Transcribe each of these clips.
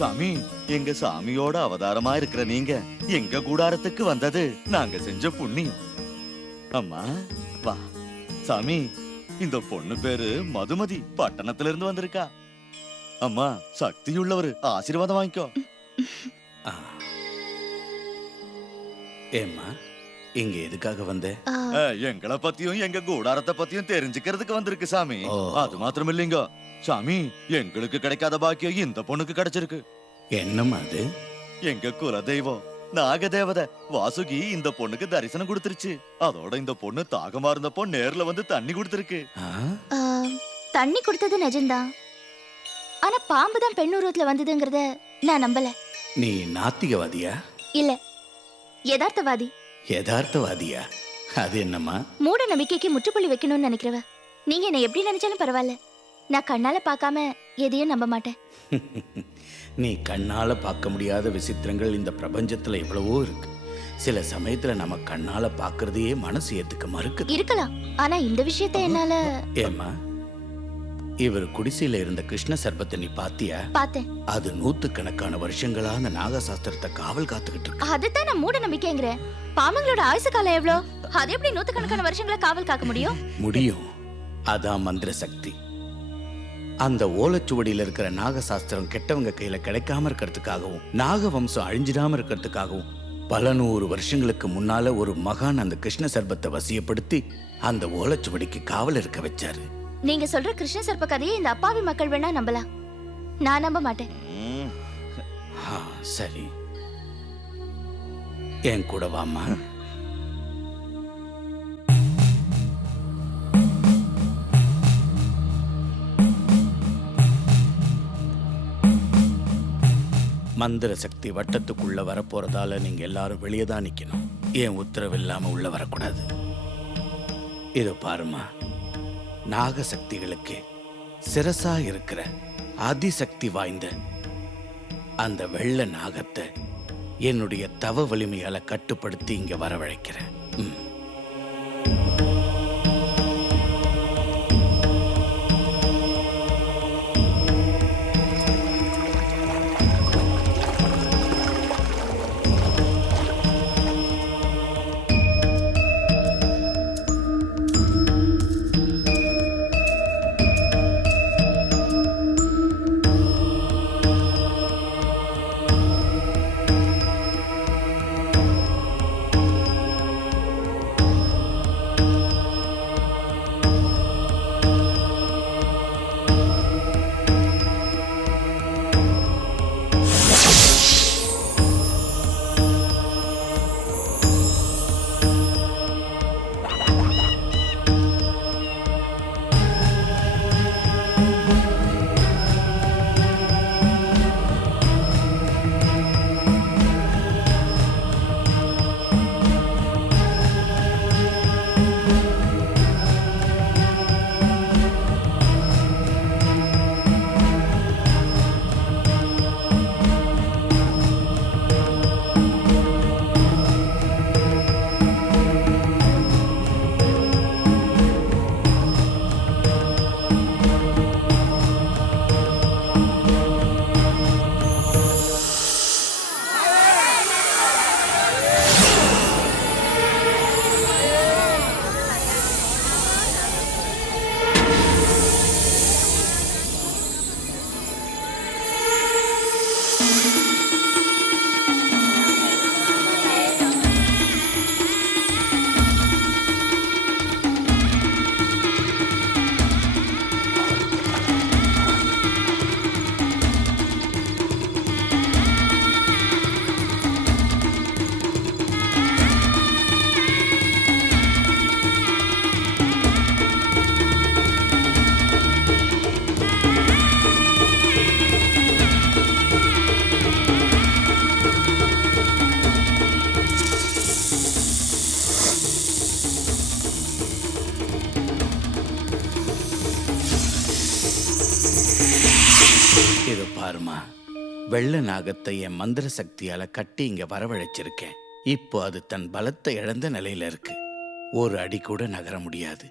சாமி, எங்க சாமியோட அவதாரமா இருக்கிற நீங்க எங்க கூடாரத்துக்கு வந்தது நாங்க செஞ்ச புண்ணியம். அம்மா வா. சாமி, இந்த பொண்ணு பேரு மதுமதி, பட்டணத்துல இருந்து வந்திருக்கா. அம்மா, சக்தியுள்ளவர், ஆசீர்வாதம் வாங்கிக்கோ. ஆ. ஏம்மா இங்க எதுக்காக வந்த? எங்களை பத்தியும் எங்க கூடாரத்தை பத்தியும் தெரிஞ்சுக்கிறதுக்கு வந்திருக்கு சாமி. ஓ. அது மாத்திரம் இல்லைங்க சாமி, எங்களுக்கு கிடைக்காத பாக்கியம் இந்த பொண்ணுக்கு கிடைச்சிருக்கு. என்னம்மா அது? எங்க குல தெய்வம் நாகதேவதை வாசுகி இந்த பொண்ணுக்கு தரிசனம் கொடுத்துருச்சு. அதோட இந்த பொண்ணு தாகமா இருந்தப்போ நேர்ல வந்து தண்ணி கொடுத்துருக்கு. ஆ? தண்ணி கொடுத்தது நிஜம்தான். ஆனா பாம்பு தான் பெண் உருவத்துல வந்ததுங்கிறத நான் நம்பல. நீ நாத்திகவாதியா இல்ல, யதார்த்தவாதி. யதார்த்தவாதியா? அது என்னம்மா? மூட நம்பிக்கைக்கு முற்றுப்புள்ளி வைக்கணும்னு நினைக்கிறவ. நீங்க என்ன எப்படி நினைச்சாலும் பரவாயில்ல, நான் கண்ணால பார்க்காம எதையும் நம்ப மாட்டேன். நீ கண்ணால பார்க்க முடியாத விசித்திரங்கள் இந்த பிரபஞ்சத்துல எவ்வளவோ இருக்கு. சில சமயத்துல நம்ம கண்ணால பார்க்கறதையே மனசு ஏத்துக்க மறுக்குது. இருக்கலாம், ஆனா இந்த விஷயத்தை என்னால. ஏம்மா, இவர் குடிசையில இருந்த கிருஷ்ண சர்பத்தை நீ பாத்தியா? பார்த்தேன். அது நூத்துக்கணக்கான வருஷங்களா அந்த நாகசாஸ்திரத்தை காவல் காத்துக்கிட்டு இருக்கு. அதுதான் நான் மூட நம்பிக்கைங்கிறேன். பாம்புங்களோட ஆயுசு காலம் எவ்வளோ? அது எப்படி நூத்துக்கணக்கான வருஷங்களை காவல் காக்க முடியும்? முடியும். அதான் மந்திர சக்தி. அந்த ஓலைச்சுவடியில இருக்கிற நாகசாஸ்திரம் கெட்டவங்க கையில கிடைக்காம இருக்கிறதுக்காகவும் நாக வம்சம் அழிஞ்சிடாம இருக்கிறதுக்காகவும் பல 100 வருஷங்களுக்கு முன்னால ஒரு மகான் அந்த கிருஷ்ண சர்பத்தை வசியப்படுத்தி அந்த ஓலைச்சுவடிக்கு காவல் இருக்க வச்சாரு. நீங்க சொல்ற கிருஷ்ண சர்ப்ப கதையை இந்த அப்பாவி மக்கள் வேணா நம்பலாம், நான் நம்ப மாட்டேன். சரி, என் கூட வாம்மா. மந்திர சக்தி வட்டத்துக்குள்ள வரப்போறதால நீங்க எல்லாரும் வெளியே தான் நிக்கணும். ஏன் உத்தரவு இல்லாம உள்ள வரக்கூடாது. இதோ பாருமா, நாகசக்திகளுக்கு சிரசா இருக்கிற அதிசக்தி வாய்ந்த அந்த வெள்ள நாகத்தை என்னுடைய தவ வலிமையால கட்டுப்படுத்தி இங்க வரவழைக்கிறேன். பாருமா, வெள்ள நாகத்தை என் மந்திர சக்தியால கட்டி இங்க வரவழைச்சிருக்கேன். இப்போ அது தன் பலத்தை இழந்த நிலையில இருக்கு. ஒரு அடி கூட நகர முடியாது.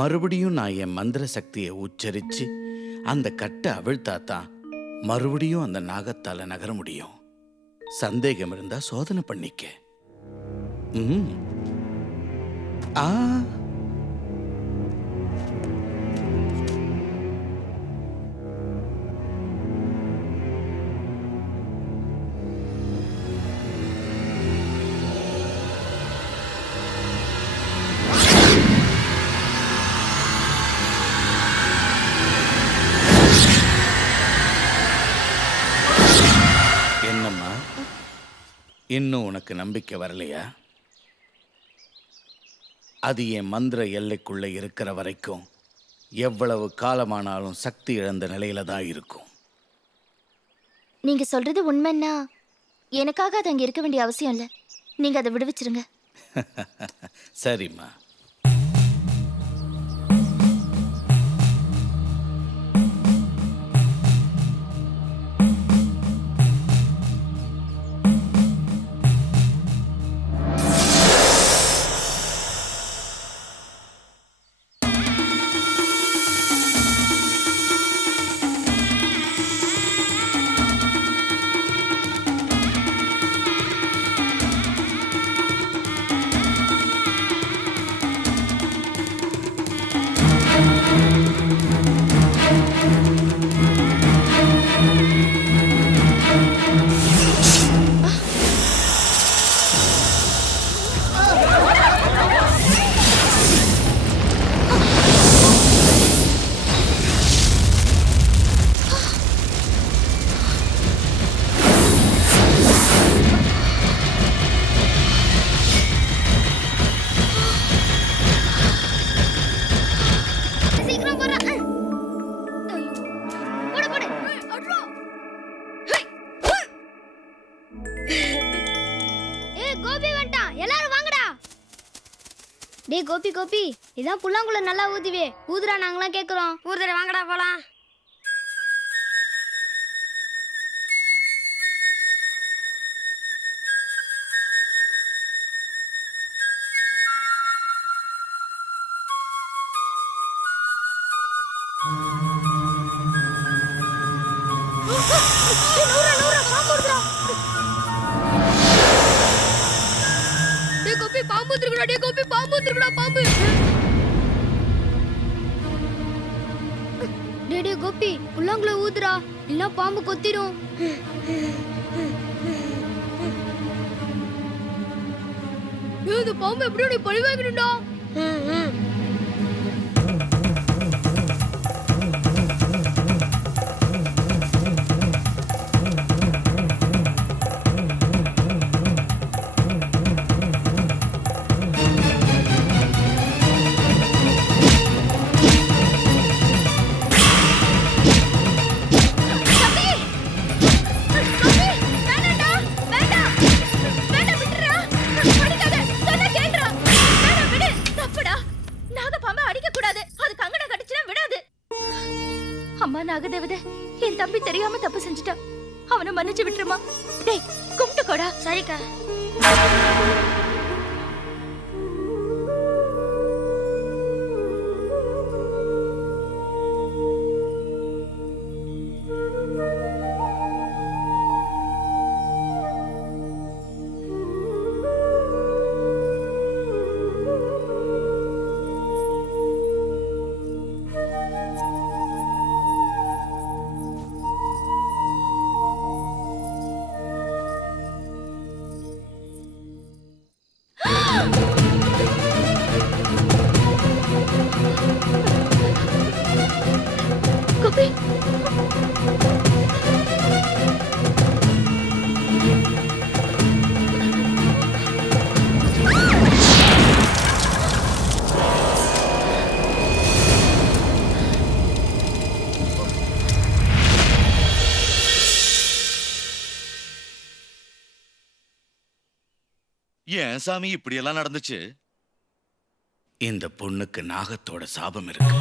மறுபடியும் நான் என் மந்திர சக்தியை உச்சரிச்சு அந்த கட்டை அவிழ்த்தாதான் மறுபடியும் அந்த நாகத்தால நகர முடியும். சந்தேகம் இருந்தா சோதனை பண்ணிக்க. ம். ஆ. என்னம்மா, இன்னும் உனக்கு நம்பிக்கை வரலையா? அது என் மந்திர எல்லைக்குள்ள இருக்கிற வரைக்கும் எவ்வளவு காலமானாலும் சக்தி இழந்த நிலையில தான் இருக்கும். நீங்க சொல்றது உண்மைன்னா எனக்காக அது அங்க இருக்க வேண்டிய அவசியம் இல்ல. நீங்க அதை விடுவிச்சிருங்க. சரிம்மா. டேய் கோபி கோபி, இதான் புல்லாங்குழல் நல்லா ஊதுவே. ஊதுறா, நாங்களாம் கேக்குறோம். ஊதுற, வாங்கடா போலாம். பாம்பு திருக்குடா, டே கோபி, பாம்பு திருக்குடா, பாம்பு. டே கோபி, புல்லாங்குழல ஊதுறா, இல்ல பாம்பு கொத்திடும். இந்த பாம்பு எப்படி பழி வாங்கணும்டா? அம்மா நாகதேவதை, என் தம்பி தெரியாம தப்பு செஞ்சுட்டான். அவனை மன்னிச்சு விட்டுருமா. டேய் கும்பிட்டு கோடா. சரிக்கா. கோபி, ஏன் சாமி இப்படி எல்லாம் நடந்துச்சு? இந்த பொண்ணுக்கு நாகத்தோட சாபம் இருக்கு.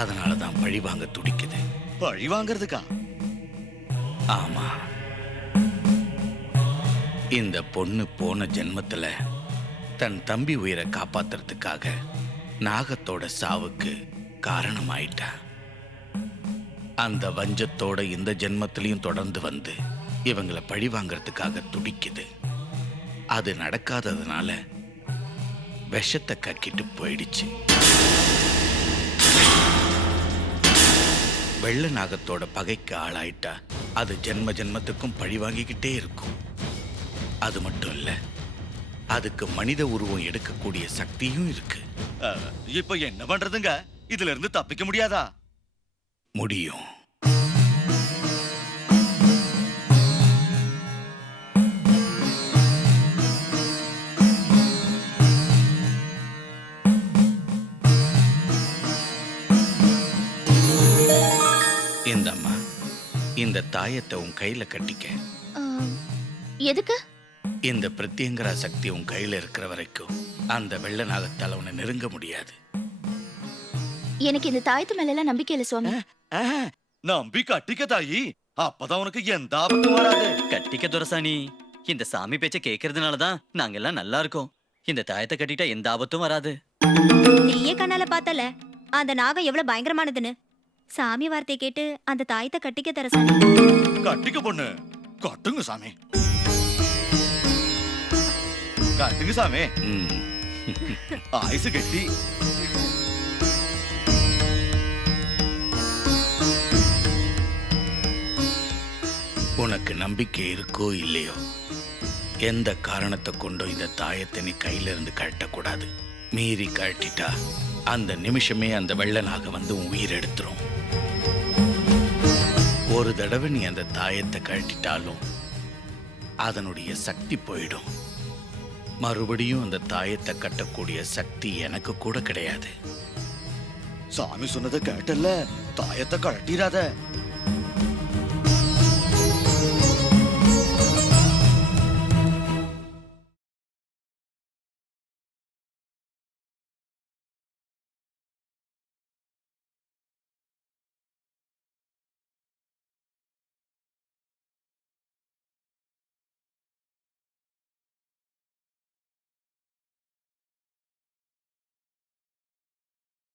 அதனாலதான் பழி வாங்க துடிக்குது. பழி வாங்கறதுக்கா? ஆமா. இந்த பொண்ணு போன ஜென்மத்துல தன் தம்பி உயிரை காப்பாத்துறதுக்காக நாகத்தோட சாவுக்கு காரணமாயிட்டா. அந்த வஞ்சத்தோட இந்த ஜென்மத்திலையும் தொடர்ந்து வந்து இவங்களை பழி வாங்கறதுக்காக துடிக்குது. அது நடக்காததுனால விஷத்தை கக்கிட்டு போயிடுச்சு. வெள்ள நாகத்தோட பகைக்கு ஆளாயிட்டா அது ஜென்ம ஜென்மத்துக்கும் பழி வாங்கிக்கிட்டே இருக்கும். அது மட்டும் இல்ல, அதுக்கு மனித உருவம் எடுக்கக்கூடிய சக்தியும் இருக்கு. இப்ப என்ன பண்றதுங்க? இதுல இருந்து தப்பிக்க முடியாதா? முடியும். இந்தம்மா, இந்த தாயத்தை உன் கையில கட்டிக்க. எதுக்கு? இந்த பிரத்யங்கரா சக்தி உன் கையில இருக்கிற வரைக்கும் அந்த வெள்ள நாகத்தால உன்னை நெருங்க முடியாது. எனக்கு இந்த தாயத்து மேல எல்லாம் நம்பிக்கை இல்ல சுவாமி. நம்பி கட்டிக்க தாயி, அப்பதான் உனக்கு எந்த ஆபத்தும் வராது. கட்டிக்க துரசாணி, இந்த சாமி பேச்ச கேட்கறதுனாலதான் நாங்க எல்லாம் நல்லா இருக்கோம். இந்த தாயத்தை கட்டிட்டா எந்த ஆபத்தும் வராது. நீயே கண்ணால பார்த்தல அந்த நாகம் எவ்வளவு பயங்கரமானதுன்னு. சாமி வார்த்தை கேட்டு அந்த தாயத்தை கட்டிக்க தரசாமி. கட்டிக்க பொண்ணு, கட்டுங்க சாமி, கட்டுங்க சாமி. ம். ஆயுசு கட்டி. உனக்கு நம்பிக்கை இருக்கோ இல்லையோ, எந்த காரணத்தை கொண்டும் இந்த தாயத்தை நீ கையில இருந்து கழட்டக்கூடாது. மீறி கழட்டிட்டா அந்த நிமிஷமே அந்த வெள்ள நாகம் வந்து உன் உயிர் எடுத்துரும். ஒரு தடவை நீ அந்த தாயத்தை கழட்டிட்டாலும் அதனுடைய சக்தி போயிடும். மறுபடியும் அந்த தாயத்தை கட்டக்கூடிய சக்தி எனக்கு கூட கிடையாது. சாமி சொன்னதை கேட்டல்ல, தாயத்தை கழட்டிராத.